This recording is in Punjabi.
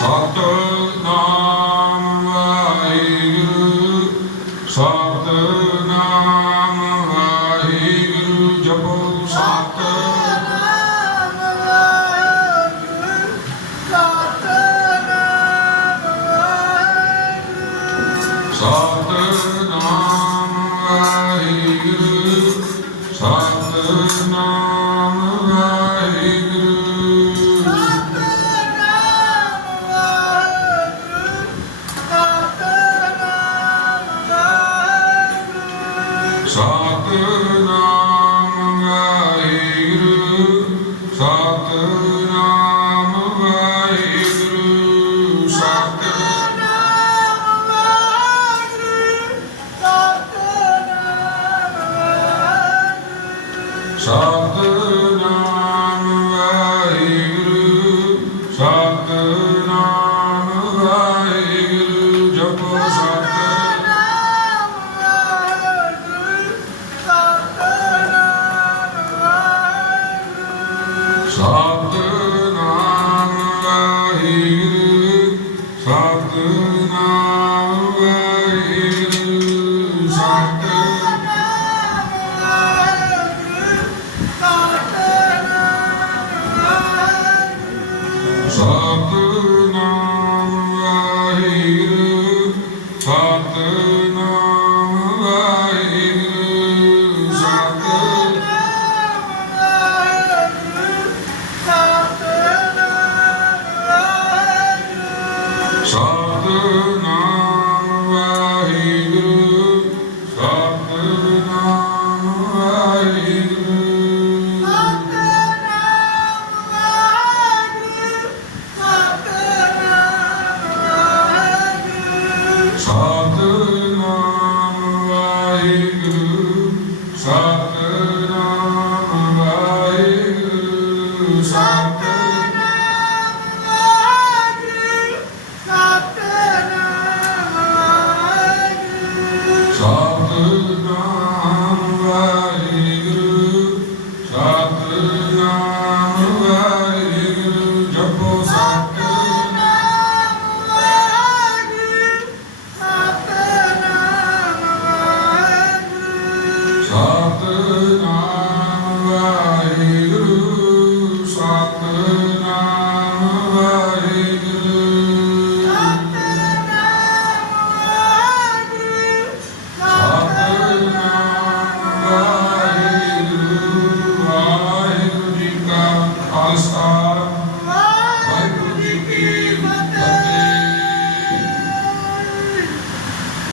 ਸਤਨਾਮ ਵਾਹਿਗੁਰੂ ਸਤਨਾਮ ਜਪੋ ਸਤ ਸਤਨਾਮ ਸਤਨਾਮ ਵਾਹਿਗੁਰੂ ਸਤਨਾਮ